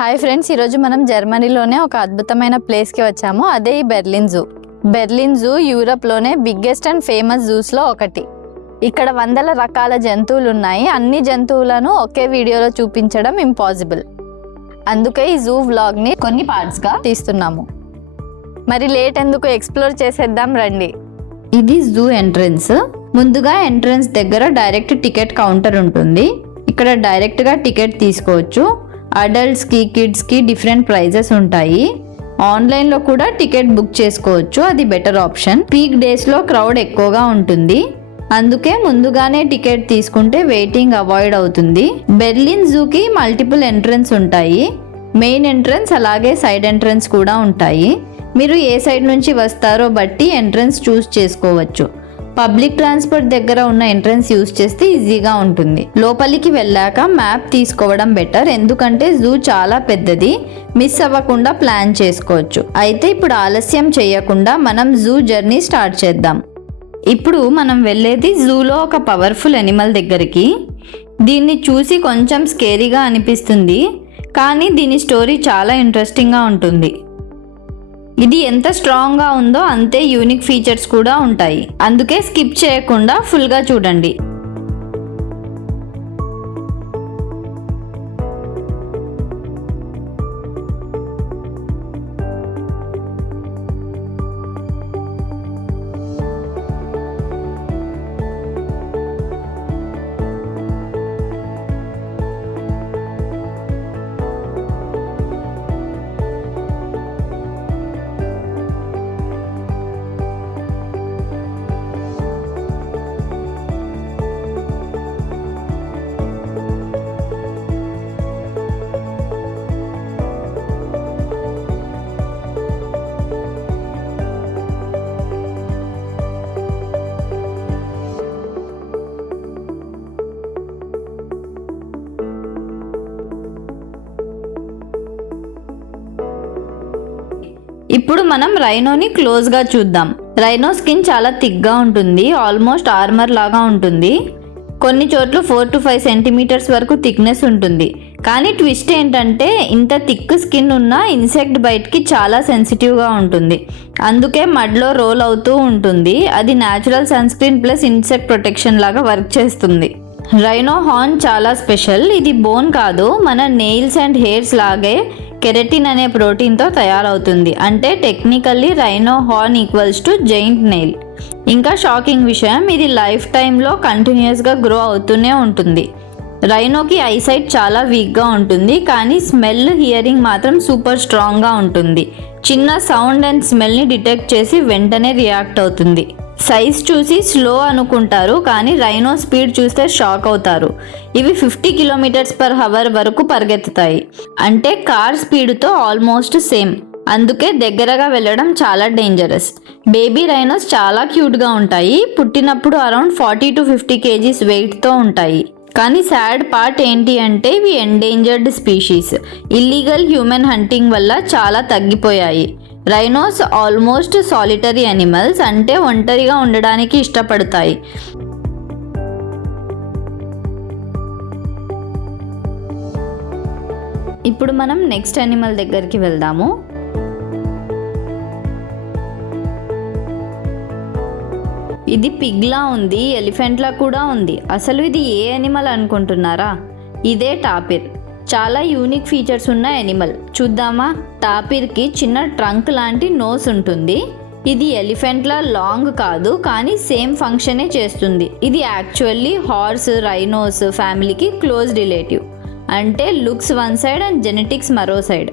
Hi friends, ఈరోజు మనం జర్మనీలోనే ఒక అద్భుతమైన ప్లేస్కి వచ్చాము. అదే ఈ బెర్లిన్ జూ. బెర్లిన్ జూ యూరోప్లోనే బిగ్గెస్ట్ అండ్ ఫేమస్ జూస్లో ఒకటి. ఇక్కడ వందల రకాల జంతువులు ఉన్నాయి. అన్ని జంతువులను ఒకే వీడియోలో చూపించడం ఇంపాసిబుల్. అందుకే ఈ జూ వ్లాగ్ని కొన్ని పార్ట్స్గా తీస్తున్నాము. మరి లేట్ ఎందుకు, ఎక్స్ప్లోర్ చేసేద్దాం రండి. ఇది జూ ఎంట్రన్స్. ముందుగా ఎంట్రన్స్ దగ్గర డైరెక్ట్ టికెట్ కౌంటర్ ఉంటుంది. ఇక్కడ డైరెక్ట్గా టికెట్ తీసుకోవచ్చు. అడల్ట్స్కి, కిడ్స్కి డిఫరెంట్ ప్రైజెస్ ఉంటాయి. ఆన్లైన్లో కూడా టికెట్ బుక్ చేసుకోవచ్చు, అది బెటర్ ఆప్షన్. పీక్ డేస్లో క్రౌడ్ ఎక్కువగా ఉంటుంది, అందుకే ముందుగానే టికెట్ తీసుకుంటే వెయిటింగ్ అవాయిడ్ అవుతుంది. బెర్లిన్ జూకి మల్టిపుల్ ఎంట్రన్స్ ఉంటాయి. మెయిన్ ఎంట్రన్స్ అలాగే సైడ్ ఎంట్రన్స్ కూడా ఉంటాయి. మీరు ఏ సైడ్ నుంచి వస్తారో బట్టి ఎంట్రన్స్ చూస్ చేసుకోవచ్చు. పబ్లిక్ ట్రాన్స్పోర్ట్ దగ్గర ఉన్న ఎంట్రన్స్ యూస్ చేస్తే ఈజీగా ఉంటుంది. లోపలికి వెళ్ళాక మ్యాప్ తీసుకోవడం బెటర్, ఎందుకంటే జూ చాలా పెద్దది. మిస్ అవ్వకుండా ప్లాన్ చేసుకోవచ్చు. అయితే ఇప్పుడు ఆలస్యం చేయకుండా మనం జూ జర్నీ స్టార్ట్ చేద్దాం. ఇప్పుడు మనం వెళ్ళేది జూలో ఒక పవర్ఫుల్ ఎనిమల్ దగ్గరికి. దీన్ని చూసి కొంచెం స్కేరీగా అనిపిస్తుంది, కానీ దీని స్టోరీ చాలా ఇంట్రెస్టింగ్గా ఉంటుంది. ఇది ఎంత స్ట్రాంగ్గా ఉందో అంతే యూనిక్ ఫీచర్స్ కూడా ఉంటాయి. అందుకే స్కిప్ చేయకుండా ఫుల్గా చూడండి. ఇప్పుడు మనం రైనోని క్లోజ్గా చూద్దాం. రైనో స్కిన్ చాలా థిక్గా ఉంటుంది, ఆల్మోస్ట్ ఆర్మర్ లాగా ఉంటుంది. కొన్ని చోట్ల 4 to 5 సెంటీమీటర్స్ వరకు థిక్నెస్ ఉంటుంది. కానీ ట్విస్ట్ ఏంటంటే ఇంత థిక్ స్కిన్ ఉన్న ఇన్సెక్ట్ బైట్కి చాలా సెన్సిటివ్గా ఉంటుంది. అందుకే మడ్లో రోల్ అవుతూ ఉంటుంది. అది natural sunscreen plus insect protection లాగా వర్క్ చేస్తుంది. రైనో హార్న్ చాలా స్పెషల్. ఇది బోన్ కాదు, మన నెయిల్స్ అండ్ హెయిర్స్ లాగే కెరటిన్ అనే ప్రోటీన్తో తయారవుతుంది. అంటే technically rhino horn equals to giant nail. ఇంకా షాకింగ్ విషయం, ఇది లైఫ్ టైంలో కంటిన్యూస్గా గ్రో అవుతూనే ఉంటుంది. రైనోకి ఐసైట్ చాలా వీక్గా ఉంటుంది, కానీ స్మెల్, హియరింగ్ మాత్రం సూపర్ స్ట్రాంగ్గా ఉంటుంది. చిన్న సౌండ్ అండ్ స్మెల్ని డిటెక్ట్ చేసి వెంటనే రియాక్ట్ అవుతుంది. సైజ్ చూసి స్లో అనుకుంటారు, కానీ రైనో స్పీడ్ చూస్తే షాక్ అవుతారు. ఇవి 50 km/h వరకు పరిగెత్తుతాయి, అంటే కార్ స్పీడ్తో ఆల్మోస్ట్ సేమ్. అందుకే దగ్గరగా వెళ్ళడం చాలా డేంజరస్. బేబీ రైనోస్ చాలా క్యూట్గా ఉంటాయి. పుట్టినప్పుడు అరౌండ్ 40 to 50 kgs వెయిట్తో ఉంటాయి. కానీ సాడ్ పార్ట్ ఏంటి అంటే ఇవి endangered species. Illegal human hunting వల్ల చాలా తగ్గిపోయాయి. రైనోస్ ఆల్మోస్ట్ సాలిటరీ అనిమల్స్, అంటే ఒంటరిగా ఉండడానికి ఇష్టపడతాయి. ఇప్పుడు మనం నెక్స్ట్ అనిమల్ దగ్గరికి వెళ్దాము. ఇది పిగ్లా ఉంది, ఎలిఫెంట్లా కూడా ఉంది. అసలు ఇది ఏ అనిమల్ అనుకుంటున్నారా? ఇదే టాపిర్. చాలా యూనిక్ ఫీచర్స్ ఉన్న ఎనిమల్. చూద్దామా? టాపిర్కి చిన్న ట్రంక్ లాంటి నోస్ ఉంటుంది. ఇది ఎలిఫెంట్లా లాంగ్ కాదు, కానీ సేమ్ ఫంక్షనే చేస్తుంది. ఇది యాక్చువల్లీ హార్స్, రైనోస్ ఫ్యామిలీకి క్లోజ్ రిలేటివ్. అంటే looks one side and genetics మరో సైడ్.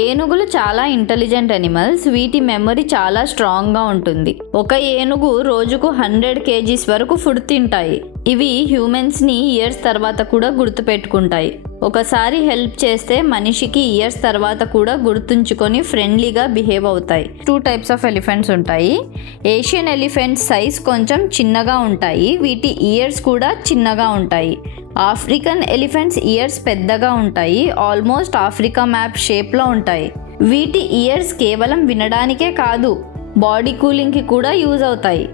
ఏనుగులు చాలా ఇంటెలిజెంట్ అనిమల్స్. వీటి మెమరీ చాలా స్ట్రాంగ్గా ఉంటుంది. ఒక ఏనుగు రోజుకు 100 kgs వరకు ఫుడ్ తింటాయి. ఇవి హ్యూమన్స్ని ఇయర్స్ తర్వాత కూడా గుర్తుపెట్టుకుంటాయి. ఒకసారి హెల్ప్ చేస్తే మనిషికి ఇయర్స్ తర్వాత కూడా గుర్తుంచుకొని ఫ్రెండ్లీగా బిహేవ్ అవుతాయి. 2 types ఆఫ్ ఎలిఫెంట్స్ ఉంటాయి. ఏషియన్ ఎలిఫెంట్స్ సైజ్ కొంచెం చిన్నగా ఉంటాయి. వీటి ఇయర్స్ కూడా చిన్నగా ఉంటాయి. ఆఫ్రికన్ ఎలిఫెంట్స్ ఇయర్స్ పెద్దగా ఉంటాయి, ఆల్మోస్ట్ ఆఫ్రికా మ్యాప్ షేప్లో ఉంటాయి. వీటి ఇయర్స్ కేవలం వినడానికే కాదు, బాడీ కూలింగ్కి కూడా యూజ్ అవుతాయి.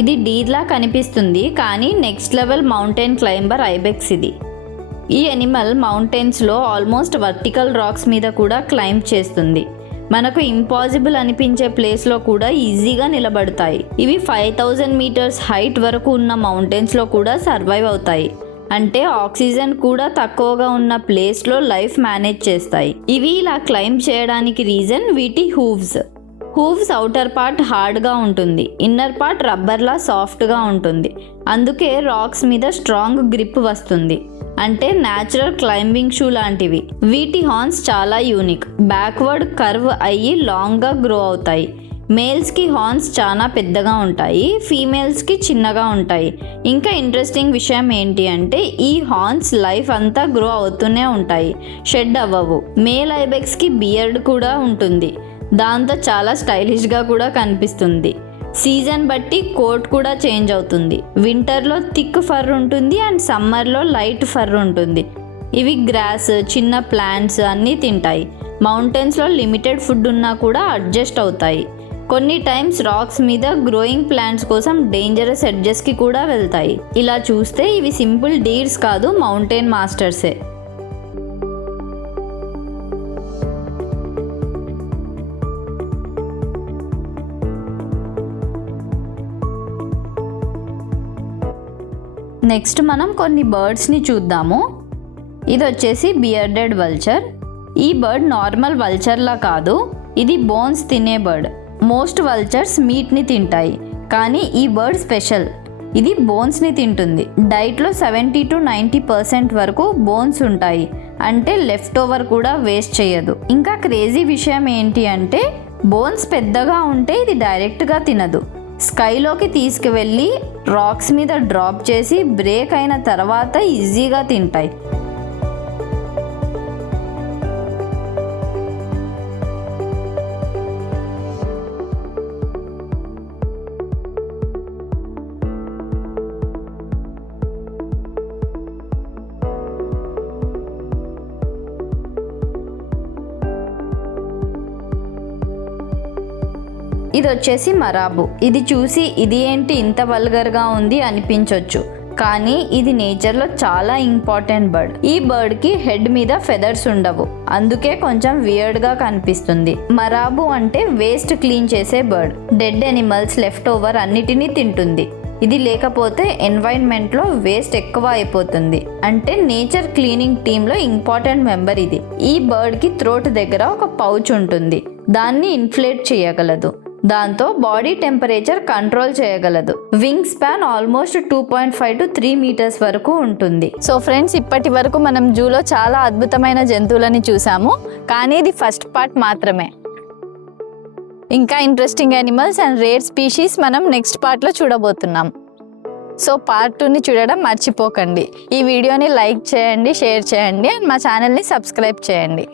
ఇది డీర్లా కనిపిస్తుంది, కానీ నెక్స్ట్ లెవెల్ మౌంటైన్ క్లైంబర్ ఐబెక్స్ ఇది. ఈ ఎనిమల్ మౌంటైన్స్లో ఆల్మోస్ట్ వర్టికల్ రాక్స్ మీద కూడా క్లైంబ్ చేస్తుంది. మనకు ఇంపాసిబుల్ అనిపించే ప్లేస్లో కూడా ఈజీగా నిలబడతాయి. ఇవి 5000 మీటర్స్ హైట్ వరకు ఉన్న మౌంటైన్స్లో కూడా సర్వైవ్ అవుతాయి. అంటే ఆక్సిజన్ కూడా తక్కువగా ఉన్న ప్లేస్లో లైఫ్ మేనేజ్ చేస్తాయి. ఇవి ఇలా క్లైంబ్ చేయడానికి రీజన్ వీటి హూవ్స్ అవుటర్ పార్ట్ హార్డ్గా ఉంటుంది, ఇన్నర్ పార్ట్ రబ్బర్లా సాఫ్ట్గా ఉంటుంది. అందుకే రాక్స్ మీద స్ట్రాంగ్ గ్రిప్ వస్తుంది. అంటే న్యాచురల్ క్లైంబింగ్ షూ లాంటివి. వీటి హార్న్స్ చాలా యూనిక్, బ్యాక్వర్డ్ కర్వ్ అయ్యి లాంగ్గా గ్రో అవుతాయి. మేల్స్కి హార్న్స్ చాలా పెద్దగా ఉంటాయి, ఫీమేల్స్కి చిన్నగా ఉంటాయి. ఇంకా ఇంట్రెస్టింగ్ విషయం ఏంటి అంటే ఈ హార్న్స్ లైఫ్ అంతా గ్రో అవుతూనే ఉంటాయి, షెడ్ అవ్వవు. మేల్ ఐబెక్స్కి బియర్డ్ కూడా ఉంటుంది, దాంతో చాలా స్టైలిష్గా కూడా కనిపిస్తుంది. సీజన్ బట్టి కోట్ కూడా చేంజ్ అవుతుంది. వింటర్లో థిక్ ఫర్ ఉంటుంది అండ్ సమ్మర్లో లైట్ ఫర్ ఉంటుంది. ఇవి గ్రాస్, చిన్న ప్లాంట్స్ అన్నీ తింటాయి. మౌంటైన్స్లో లిమిటెడ్ ఫుడ్ ఉన్నా కూడా అడ్జస్ట్ అవుతాయి. కొన్ని టైమ్స్ రాక్స్ మీద గ్రోయింగ్ ప్లాంట్స్ కోసం డేంజరస్ ఎడ్జెస్కి కూడా వెళ్తాయి. ఇలా చూస్తే ఇవి సింపుల్ డీర్స్ కాదు, మౌంటైన్ మాస్టర్సే. నెక్స్ట్ మనం కొన్ని బర్డ్స్ని చూద్దాము. ఇది వచ్చేసి బియర్డెడ్ వల్చర్. ఈ బర్డ్ నార్మల్ వల్చర్లా కాదు, ఇది బోన్స్ తినే బర్డ్. మోస్ట్ వల్చర్స్ మీట్ని తింటాయి, కానీ ఈ బర్డ్ స్పెషల్. ఇది బోన్స్ని తింటుంది. డైట్లో 70 to 90% వరకు బోన్స్ ఉంటాయి, అంటే లెఫ్ట్ ఓవర్ కూడా వేస్ట్ చేయదు. ఇంకా క్రేజీ విషయం ఏంటి అంటే బోన్స్ పెద్దగా ఉంటే ఇది డైరెక్ట్గా తినదు. స్కైలోకి తీసుకువెళ్ళి రాక్స్ మీద డ్రాప్ చేసి బ్రేక్ అయిన తర్వాత ఈజీగా తింటాయి. ఇది వచ్చేసి మరాబు. ఇది చూసి ఇది ఏంటి ఇంత వల్గర్గా ఉంది అనిపించవచ్చు, కానీ ఇది నేచర్లో చాలా ఇంపార్టెంట్ బర్డ్. ఈ బర్డ్కి హెడ్ మీద ఫెదర్స్ ఉండవు, అందుకే కొంచెం వియర్డ్గా కనిపిస్తుంది. మరాబు అంటే వేస్ట్ క్లీన్ చేసే bird. Dead animals, left over అన్నిటినీ తింటుంది. ఇది లేకపోతే ఎన్వైరన్మెంట్లో వేస్ట్ ఎక్కువ అయిపోతుంది. అంటే నేచర్ క్లీనింగ్ టీంలో ఇంపార్టెంట్ మెంబర్ ఇది. ఈ బర్డ్కి థ్రోట్ దగ్గర ఒక పౌచ్ ఉంటుంది, దాన్ని ఇన్ఫ్లేట్ చేయగలదు. దాంతో బాడీ టెంపరేచర్ కంట్రోల్ చేయగలదు. Wing span almost 2.5 to 3 metres వరకు ఉంటుంది. సో ఫ్రెండ్స్, ఇప్పటి వరకు మనం జూలో చాలా అద్భుతమైన జంతువులని చూసాము, కానీ ఇది ఫస్ట్ పార్ట్ మాత్రమే. ఇంకా interesting animals and rare species మనం నెక్స్ట్ పార్ట్లో చూడబోతున్నాం. సో పార్ట్ 2ని చూడడం మర్చిపోకండి. ఈ వీడియోని లైక్ చేయండి, షేర్ చేయండి అండ్ మా ఛానల్ని సబ్స్క్రైబ్ చేయండి.